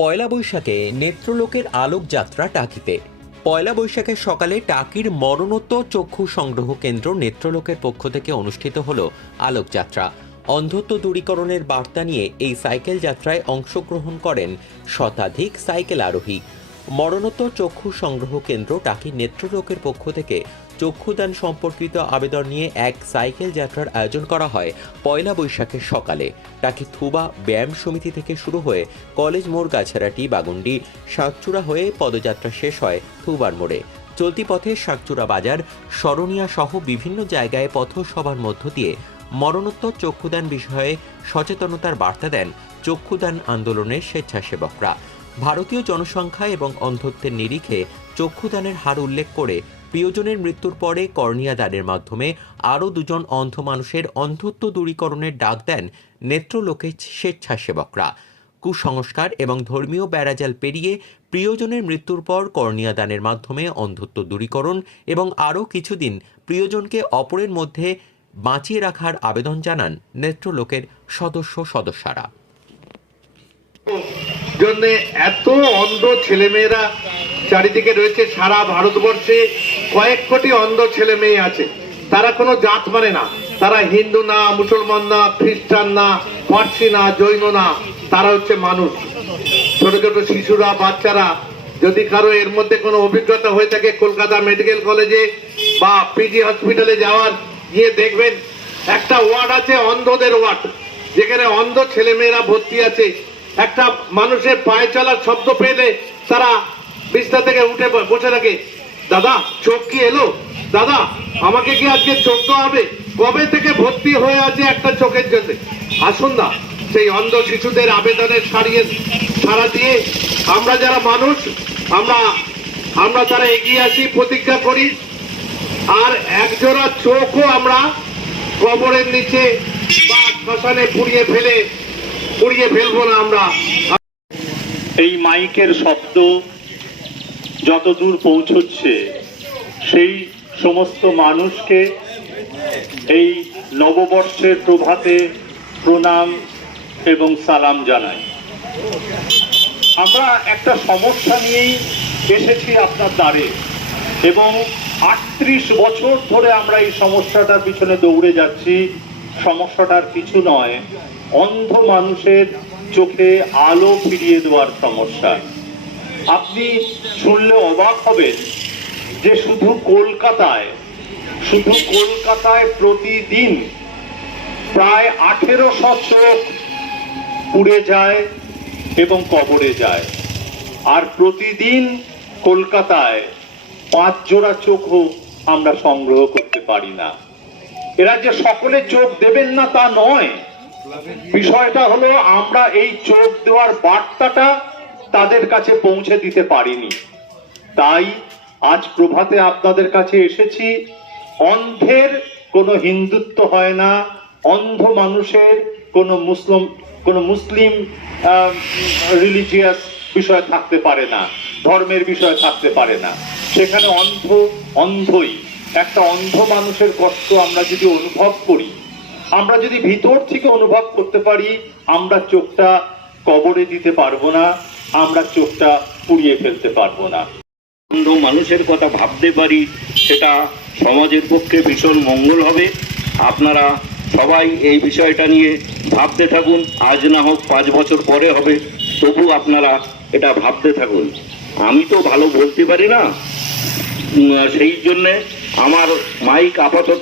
পয়লা বৈশাখে নেত্রলোকের আলোক যাত্রা টাকিতে। পয়লা বৈশাখের সকালে টাকির মরণোত্তর চক্ষু সংগ্রহ কেন্দ্র নেত্রলোকের পক্ষ থেকে অনুষ্ঠিত হল আলোক যাত্রা। অন্ধত্ব দূরীকরণের বার্তা নিয়ে এই সাইকেল যাত্রায় অংশগ্রহণ করেন শতাধিক সাইকেল আরোহী। মরণোত্তর চক্ষু সংগ্রহ কেন্দ্র টাকির নেত্রলোকের পক্ষ থেকে চক্ষুদান সম্পর্কিত আবেদন নিয়ে এক সাইকেল যাত্রার আয়োজন করা হয় পয়লা বৈশাখের সকালে। টাকি থুবা ব্যায়াম সমিতি থেকে শুরু হয়ে কলেজ মোড়, গাছারাটি, বাগুন্ডি, শাকচূড়া হয়ে পদযাত্রা শেষ হয় থুবার মোড়ে। চলতি পথে শাকচূড়া বাজার, শরণিয়া সহ বিভিন্ন জায়গায় পথসভার মধ্য দিয়ে মরণোত্তর চক্ষুদান বিষয়ে সচেতনতার বার্তা দেন চক্ষুদান আন্দোলনের স্বেচ্ছাসেবকরা। ভারতীয় জনসংখ্যা এবং অন্ধত্বের নিরিখে চক্ষুদানের হার উল্লেখ করে প্রিয়জনের মৃত্যুর পরে কর্নিয়া দানের মাধ্যমে আরও দুজন অন্ধ মানুষের অন্ধত্ব দূরীকরণের ডাক দেন নেত্রলোকের স্বেচ্ছাসেবকরা। কুসংস্কার এবং ধর্মীয় বেড়াজাল পেরিয়ে প্রিয়জনের মৃত্যুর পর কর্নিয়া দানের মাধ্যমে অন্ধত্ব দূরীকরণ এবং আরও কিছুদিন প্রিয়জনকে অপরের মধ্যে বাঁচিয়ে রাখার আবেদন জানান নেত্রলোকের সদস্যরা। জন্য এত অন্ধ ছেলেমেয়েরা চারিদিকে রয়েছে। সারা ভারতবর্ষে কয়েক কোটি অন্ধ ছেলে মেয়ে আছে। তারা কোনো জাত মানে না, তারা হিন্দু না, মুসলমান না, খ্রিস্টান না, পার্সি না, জৈন না, তারা হচ্ছে মানুষ। ছোট ছোট শিশুরা, বাচ্চারা, যদি কারো এর মধ্যে কোনো অভিজ্ঞতা হয়ে থাকে কলকাতা মেডিকেল কলেজে বা পিজি হসপিটালে যাওয়ার, গিয়ে দেখবেন একটা ওয়ার্ড আছে অন্ধদের ওয়ার্ড, যেখানে অন্ধ ছেলে মেয়েরা ভর্তি আছে। একটা মানুষের পায়ে চলার শব্দ পেলে তারা বিছনা থেকে উঠে বসে থাকে, দাদা চোখ কি এলো, দাদা আমাকে কি আজকে চোখ হবে, কবে থেকে ভর্তি হয়ে আছে একটা চোখের জন্য। আসুন না সেই অন্ধ শিশুদের আবেদনের সাড়া দিয়ে আমরা যারা মানুষ, আমরা তারা এগিয়ে আসি, প্রতিজ্ঞা করি। আর একজোড়া চোখও আমরা কবরের নিচে বা শ্মশানে পুড়িয়ে ফেলবো না। আমরা এই মাইকের শব্দ যতদূর পৌঁছচ্ছে সেই সমস্ত মানুষকে এই নববর্ষের প্রভাতে প্রণাম এবং সালাম জানাই। আমরা একটা সমস্যা নিয়েই এসেছি আপনার দ্বারে এবং ৩৮ বছর ধরে আমরা এই সমস্যাটার পিছনে দৌড়ে যাচ্ছি। সমস্যাটার কিছু নয়, অন্ধ মানুষের চোখে আলো ফিরিয়ে দেওয়ার সমস্যা। আপনি শুনলে অবাক হবেন যে শুধু কলকাতায় প্রতিদিন প্রায় ১৮০০ চোখ পুড়ে যায় এবং কবরে যায়। আর প্রতিদিন কলকাতায় ৫ জোড়া চোখও আমরা সংগ্রহ করতে পারি না। এরা যে সকলে চোখ দেবেন না তা নয়, বিষয়টা হলো আমরা এই চোখ দেওয়ার বার্তাটা তাদের কাছে পৌঁছে দিতে পারিনি। তাই আজ প্রভাতে আপনাদের কাছে এসেছি। অন্ধের কোনো হিন্দুত্ব হয় না, অন্ধ মানুষের কোনো মুসলিম রিলিজিয়াস বিষয় থাকতে পারে না, ধর্মের বিষয় থাকতে পারে না। সেখানে অন্ধই। একটা অন্ধ মানুষের কষ্ট আমরা যদি অনুভব করি, আমরা যদি ভিতর থেকে অনুভব করতে পারি, আমরা চোখটা কবরে দিতে পারবো না, আমরা চোখটা পুড়িয়ে ফেলতে পারবো না। অন্ধ মানুষের কথা ভাবতে পারি, সেটা সমাজের পক্ষে ভীষণ মঙ্গল হবে। আপনারা সবাই এই বিষয়টা নিয়ে ভাবতে থাকুন। আজ না হোক ৫ বছর পরে হবে, তবু আপনারা এটা ভাবতে থাকুন। আমি তো ভালো বলতে পারি না, সেই জন্যে আমার মাইক আপাতত